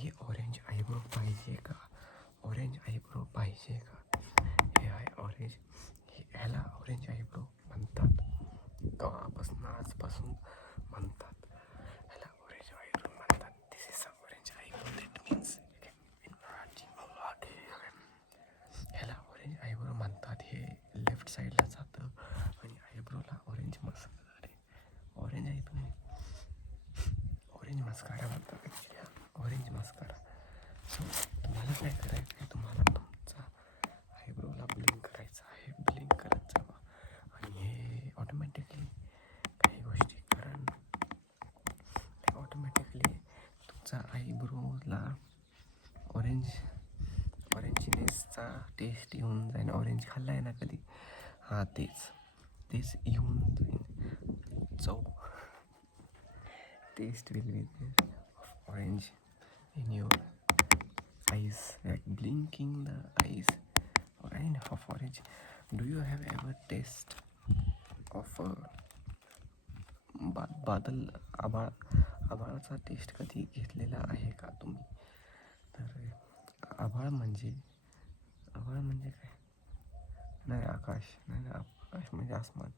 हे orange eyebrow पाहिजे का? ऑरेंज आयब्रो पाहिजे का? हे आहे ऑरेंज, ह्याला ऑरेंज आयब्रो म्हणतात. तेव्हापासून आजपासून म्हणतात ह्याला ऑरेंज आयब्रो म्हणतात. This is a orange eyebrow. That means in Marathi ह्याला ऑरेंज आयब्रो म्हणतात. हे लेफ्ट साईडला जातं आणि आयब्रोला orange mascara, orange eyebrow, orange mascara म्हणतात ॲक्च्युली, ऑरेंज मस्कारा. सो तुम्हाला काय करायचं आहे, तुम्हाला तुमचा आयब्रोला ब्लिंक करायचं आहे. ब्लिंक करत जावा आणि हे ऑटोमॅटिकली काही गोष्टी कारण ऑटोमॅटिकली तुमचा आयब्रोला ऑरेंजनेसचा टेस्ट येऊन जाईल. ऑरेंज खाल्ला आहे ना कधी? हां, तेच येऊन जाईल. चव taste will be there of orange in your eyes, like blinking the eyes of orange. Do you have ever taste of आभाळाचा टेस्ट कधी घेतलेला आहे का तुम्ही? तर आभाळ म्हणजे काय? नाही आकाश, नाही आकाश म्हणजे आसमान.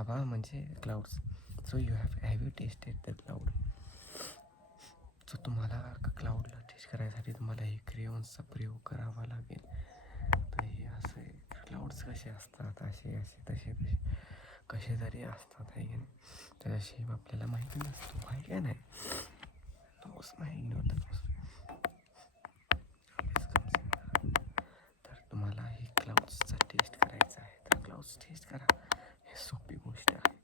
आभाळ म्हणजे clouds. So have you tested the cloud? So तुम्हाला क्लाउडला टेस्ट करायसाठी तुम्हाला हे क्रेयॉन्सचा प्रयोग करावा लागेल. तर हे असे क्लाउड्स कसे असतात, असे तसे कसे तरी असतात आहे की नाही. त्याचा शेप आपल्याला माहिती नसतो, आहे का नाही? तोच नाही नव्हतं. तर तुम्हाला हे क्लाउड्सचा टेस्ट करायचा आहे, तर क्लाउड्स टेस्ट करा. हे सोपी गोष्ट आहे.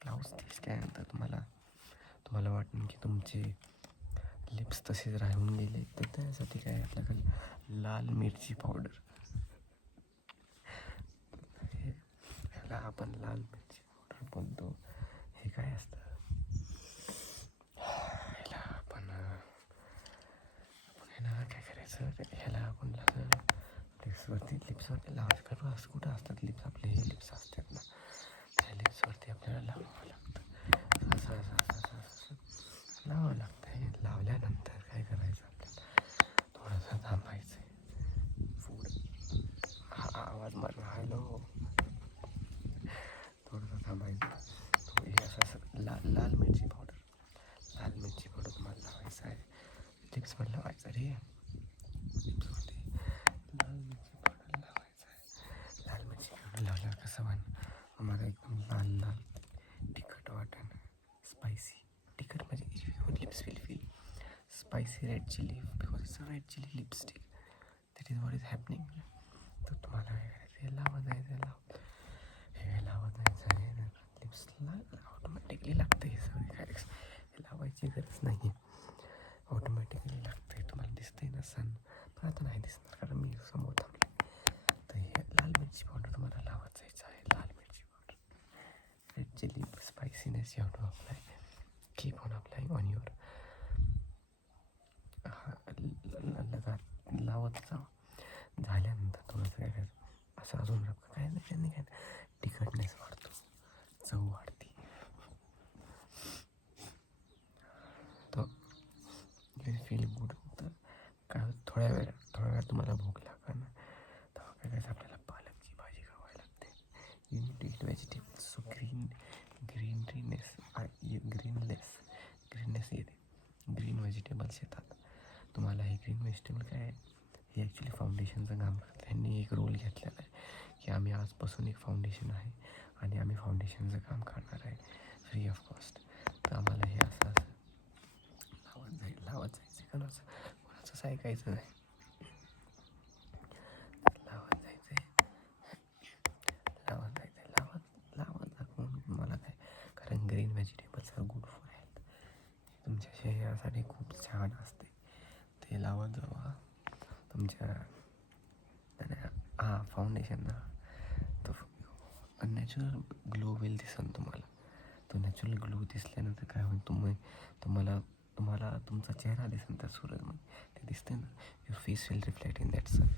क्लाउड्स टेस्ट केल्यानंतर तुम्हाला वाटेल की तुमचे लिप्स तसेच राहून गेले, तर त्यासाठी काय आपल्याकडे लाल मिरची पावडर, ह्याला आपण लाल मिरची पावडर बोलतो. हे काय असतं, ह्याला आपण ह्याला काय करायचं, ह्याला आपण लिप्सवरती लावायचं. करू असं कुठं असतात लिप्स आपले, हे लिप्स असतात ना, त्या लिप्सवरती आपल्याला लावावं लागतं. असं लावावं लागतं. हे लावल्यानंतर काय करायचं, आपल्याला थोडंसं थांबायचं आहे. हा आवाज मारला, हॅलो, थोडंसं थांबायचं. हे असं लाल मिरची पावडर तुम्हाला लावायचं आहे. लिप्सवर लावायचं रे, लिप्सवरती लाल मिरची पावडर लावायचं आहे. लाल मिरची पावडर लावल्यावर कसं आम्हाला एकदम लाल तिखट वाटेल, स्पायसी. तिखट म्हणजे your lips will feel spicy red chilli because it's a red chilli lipstick. That is what is happening. तर तुम्हाला काय करायचं, हे लावत जायचं आहे. लिप्सला ऑटोमॅटिकली लागतं हे सगळे काय, हे लावायची गरज नाही आहे, ऑटोमॅटिकली लागतं आहे. तुम्हाला दिसतंय ना सन, पण आता नाही दिसणार कारण मी समोर थांबले. तर हे लाल मिरची पावडर तुम्हाला लावत जायचं आहे. लाल मिरची powder, red chilli spiciness you have to apply. Keep on applying on your. लावत जावं. झाल्यानंतर थोडंसं काय करायचं, असं अजून काय नाही, तिखटनेस वाढतो, चव वाढते. तर फील गुड होतं. काय थोड्या वेळात तुम्हाला भूक लागणार ना, तेव्हा काय करायचं, आपल्याला पालकची भाजी खावावी लागते. You need to eat vegetables. So greenness येते, ग्रीन व्हेजिटेबल्स येतात. तुम्हाला हे ग्रीन व्हेजिटेबल काय आहे, हे ॲक्च्युली फाउंडेशनचं काम करतं. ह्यांनी एक रोल घेतलेला आहे की आम्ही आजपासून एक फाउंडेशन आहे आणि आम्ही फाउंडेशनचं काम करणार आहे फ्री ऑफ कॉस्ट. तर आम्हाला हे असं लावत जायचं, कोणाचंच ऐकायचं नाही. लावत दाखवून मला काय, कारण green vegetables are good for health. तुमच्या शरीरासाठी खूप छान असते. ते लावत जावा तुमच्या फाउंडेशन ना. तो नॅचरल ग्लो विल दिसेल तुम्हाला. तो नॅचरल ग्लो दिसल्यानंतर काय होईल, तुम्हाला तुमचा चेहरा दिसेल त्या सूरजमध्ये, ते दिसते ना. Your face will reflect in that sun.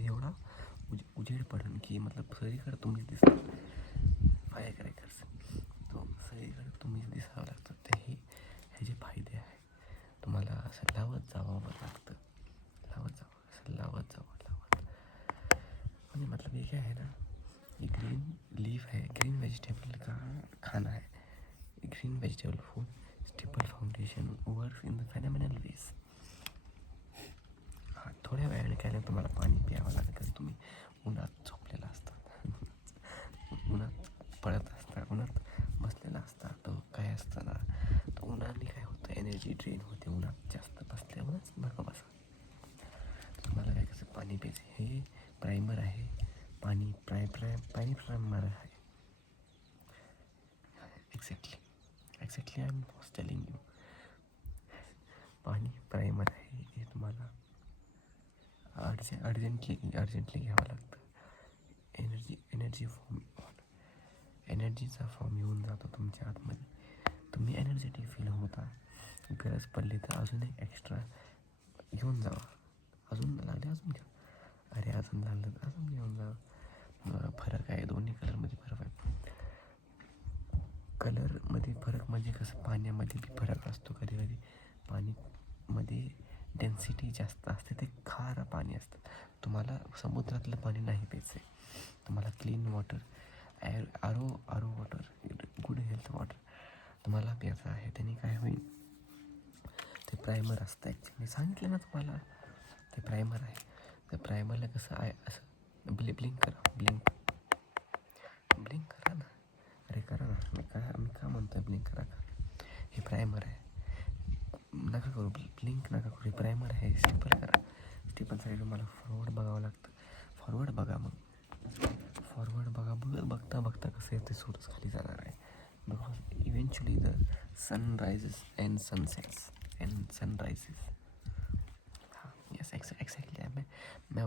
एवढा उजेड पडेल की मतलब सगळीकडे तुम्हीच दिसतात. फायर क्रॅकर्स, तो सगळीकडे तुम्हीच दिसावं लागतं. तर ह्याचे फायदे आहे. तुम्हाला असं लावत जावं लागतं, असं लावत जावं. म्हणजे मतलब ये क्या है ना, ये ग्रीन लीफ है, ग्रीन वेजिटेबल का खाना है. Green vegetable food staple foundation works in the phenomenal ways. हा, थोड्या वेळाने काय नाही तुम्हाला पाणी प्यावं लागेल, कारण तुम्ही उन्हात झोपलेला असता, उन्हात पडत असता, उन्हात बसलेला असता. तो काय असतं ना, तो उन्हाने काय होतं, एनर्जी ड्रेन होते. उन्हात जास्त बसल्यावरच बघा बसा. तुम्हाला काय कसं पाणी प्यायचं. हे प्रायमर आहे, पाणी प्रायमर आहे. Exactly I am telling you. पाणी प्रायमर आहे, हे तुम्हाला अर्जंटली घ्यावं लागतं. एनर्जीचा फॉर्म येऊन जातो तुमच्या आतमध्ये. तुम्ही एनर्जेटिक फील होता. गरज पडली तर अजून एक एक्स्ट्रा घेऊन जावा. अजून लागले अजून घ्या. अरे अजून झालं तर अजून घेऊन जावं. फरक आहे, दोन्ही कलरमध्ये फरक आहे. कलरमध्ये फरक म्हणजे कसं, पाण्यामध्ये बी फरक असतो. कधी कधी पाणीमध्ये डेन्सिटी जास्त असते, ते खारं पाणी असतं. तुम्हाला समुद्रातलं पाणी नाही प्यायचं आहे. तुम्हाला क्लीन वॉटर, आरो वॉटर, गुड हेल्थ वॉटर तुम्हाला प्यायचं आहे. त्याने काय होईल, ते प्रायमर असतं. ॲक्च्युली सांगितलं ना तुम्हाला, ते प्रायमर आहे. ते प्रायमरला कसं आहे, असं ब्लिंक करा ना. अरे करा ना, मी का म्हणतो आहे ब्लिंक करा का. हे प्रायमर आहे, नका करू ब्लिंक, नका करू. हे प्रायमर आहे. स्टेपल करा. स्टेपलसाठी तुम्हाला फॉरवर्ड बघावं लागतं. फॉरवर्ड बघा. बघता कसं आहे, ते सूरज खाली जाणार आहे. Because eventually the sun rises and sunsets and sunrises. हां, येस, एक्झॅक्टली.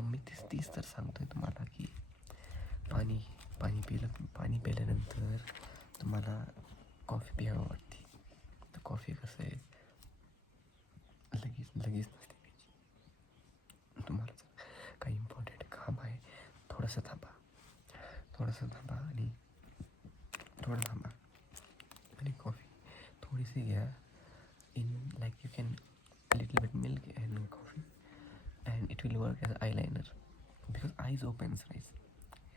मी तीच तर सांगतो आहे तुम्हाला की पाणी प्यायल्यानंतर तुम्हाला कॉफी प्यावं वाटते. तर कॉफी कसं आहे, लगेच नसते प्यायची. तुम्हाला जर काही इम्पॉर्टंट काम आहे, थोडंसं थांबा आणि कॉफी थोडीशी घ्या. In like you can little bit milk and coffee and it will work as eyeliner, because eyes opens rise.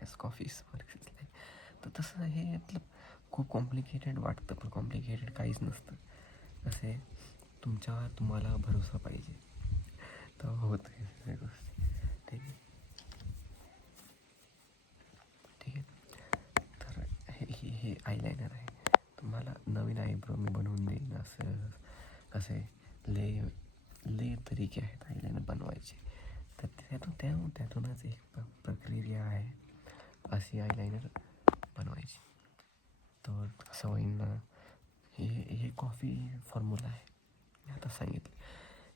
Yes, coffee works is like. तर तसं हे मतलब खूप कॉम्प्लिकेटेड वाटतं, पण कॉम्प्लिकेटेड काहीच नसतं. कसं आहे, तुम्हाला भरोसा पाहिजे, तर होतं हे सगळ्या गोष्टी. ठीक आहे. तर हे आयलायनर आहे. तुम्हाला नवीन आयब्रो मी बनवून देईन. असं कसं आहे, ले तरीके आहेत आयलायनर बनवायचे. तर त्यातूनच एक प्रक्रिया आहे अशी आयलायनर बनवायची. तर असं होईल ना, हे कॉफी फॉर्म्युला आहे. मी आता सांगितलं,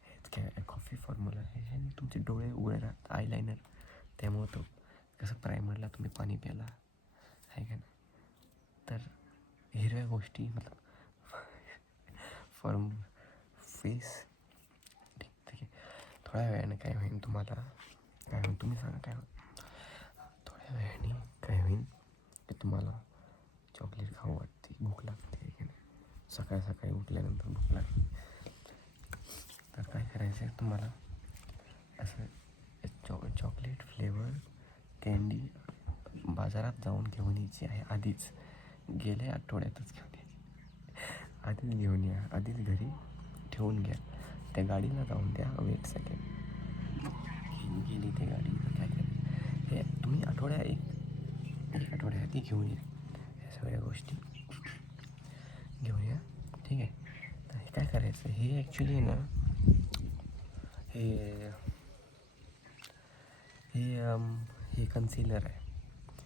हेच काय कॉफी फॉर्म्युला आहे. ह्याने तुमचे डोळे उघडे राहतात, आयलायनर. त्यामुळं तो कसं प्रायमरला तुम्ही पाणी प्याला आहे का नाही. तर हिरव्या गोष्टी मतलब फॉर्म फेस. ठीक आहे. थोड्या वेळाने काय होईल, तुम्ही सांगा काय होईल. थोड्या वेळाने काय होईल की तुम्हाला चॉकलेट खाऊ वाटते, भूक लागते की नाही. सकाळी उठल्यानंतर भूक लागते. तर काय करायचं आहे तुम्हाला, असं चॉकलेट फ्लेवर कँडी बाजारात जाऊन घेऊन यायची आहे. आधीच गेल्या आठवड्यातच आधीच घरी ठेवून घ्या. त्या गाडीला जाऊन द्या. वेट सेकंड, गेली ते गाडी. काय करायचं, हे तुम्ही एक आठवड्या आधी घेऊन या. ह्या सगळ्या गोष्टी घेऊन या. ठीक आहे. तर हे काय करायचं, हे ॲक्च्युली ना, हे कन्सिलर आहे.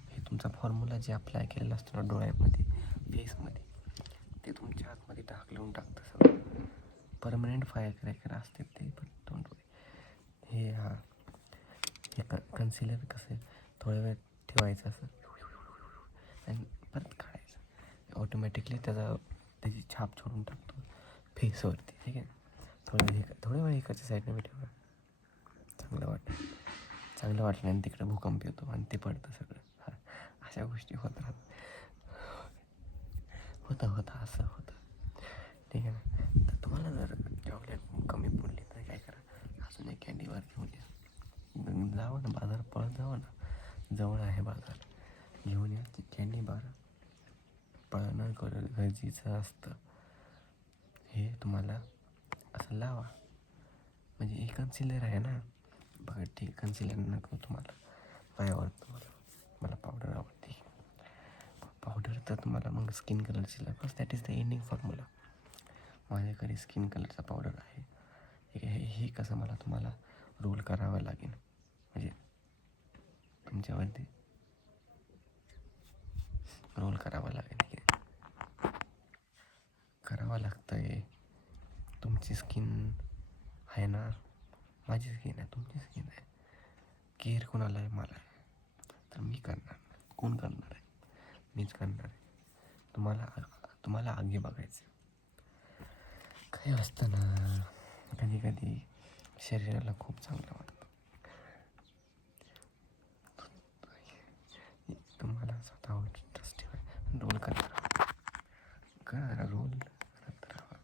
हे तुमचा फॉर्म्युला जे अप्लाय केलेला असतो ना डोळ्यामध्ये, फेसमध्ये, ते तुमच्या आतमध्ये ढकलून टाकतं सगळं. परमनंट फायर क्रॅकर असते ते, पण डोळे हे कन्सिलर कसं थोड्या वेळ ठेवायचं असं आणि परत काढायचं. ऑटोमॅटिकली त्याची छाप सोडून टाकतो फेसवरती. ठीक आहे. थोड्या वेळ एकाच्या साईडने मी ठेवा. चांगलं वाटलं आणि तिकडे भूकंप येतो आणि ते पडतं सगळं. अशा गोष्टी होत राहतात. असं होतं. ठीक आहे ना. तर तुम्हाला जर चॉकलेट कमी पडली शनिवार घेऊन या. जावं ना बाजार, पळत जावं ना, जवळ आहे बाजार. घेऊन या कॅन्डी बार. पळणं गरजेचं असतं. हे तुम्हाला असं लावा. म्हणजे हे कन्सिलर आहे ना, बघा ठीक, कन्सिलर नको तुम्हाला पायावर. तुम्हाला मला पावडर आवडते. पावडर तर तुम्हाला मग स्किन कलरची लागेल. That is the ending formula. माझ्याकडे स्किन कलरचा पावडर आहे. हे कसं मला तुम्हाला रोल करावं लागेल. म्हणजे तुमच्यावरती रोल करावं लागेल. करावं लागतं आहे. तुमची स्किन आहे ना, माझी स्किन आहे, तुमची स्किन आहे. केअर कोणाला आहे? मला आहे. तर मी करणार. कोण करणार आहे? मीच करणार आहे. तुम्हाला आगी बघायचं. काही असतं ना, कधी कधी शरीराला खूप चांगलं वाटतं. तुम्हाला स्वतःवर ट्रस्ट ठेवा. रोल करत राहा. रोल करत राहा.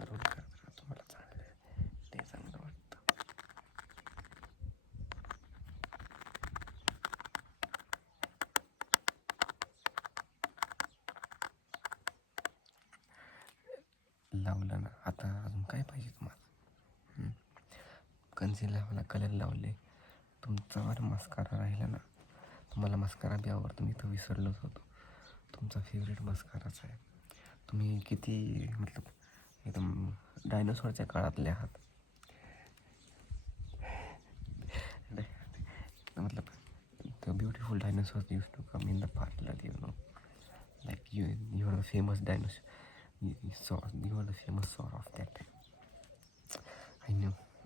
रोल करत राहा. तुम्हाला चांगलं आहे, ते चांगलं वाटतं. लावलं ना, आता अजून काय पाहिजे तुम्हाला? कन्सिलरला कलर लावले. तुमच्यावर मस्कारा राहिला ना, तुम्हाला मस्कारा बी आवडतो. मी तर विसरलोच होतो. तुमचा फेवरेट मस्काराच आहे. तुम्ही किती मतलब एकदम डायनोसॉरच्या काळातले आहात. मतलब the beautiful dinosaurs used to come in the parlor, like you are the famous dinosaur. You are the famous saw of that time.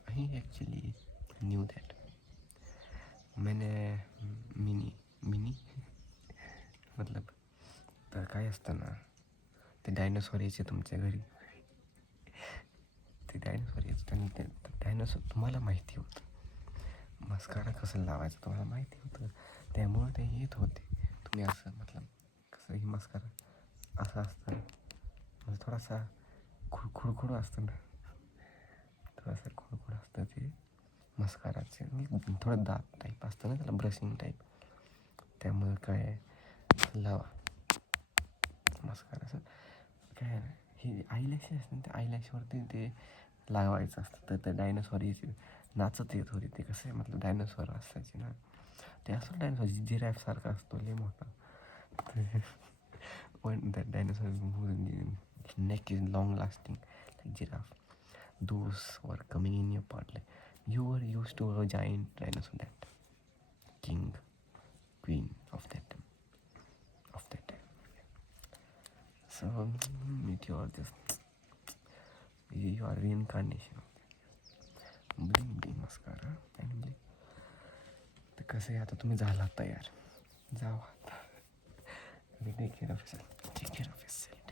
I actually knew that. Maine mini मतलब तर काय असतं ना, ते डायनोसॉर यायचे तुमच्या घरी. ते डायनोसॉर यायचं आणि ते डायनोसॉर तुम्हाला माहिती होतं. मस्कारा कसं लावायचं तुम्हाला माहिती होतं. त्यामुळं ते येत होते. तुम्ही असं मतलब कसं ही मस्कारा असं असतं म्हणजे थोडासा खुडखुड असतं ना, थोडासा खुडखुड असतं ते मस्काराचे. थोडं दात टाईप असतं ना त्याला, ब्रशिंग टाईप. त्यामुळं काय लावा मस्कारा. काय हे आयलॅशेस असतं, त्या आयलॅशवरती ते लावायचं असतं. तर ते डायनोसॉर यायचे, नाचत येत होते. ते कसं आहे मतलब डायनोसॉर असायचे ना, ते असं डायनोसॉर जिराफसारखा असतो लय मोठा. पण that dinosaur neck is long lasting like giraffe. Those were coming in your part. Like you were used to a giant dinosaur, that king, queen of that time. So you are just you are reincarnation of that. Bling mascara and bling. तर कसं आहे, आता तुम्ही झालात तयार. जावा आता. Take care of yourself.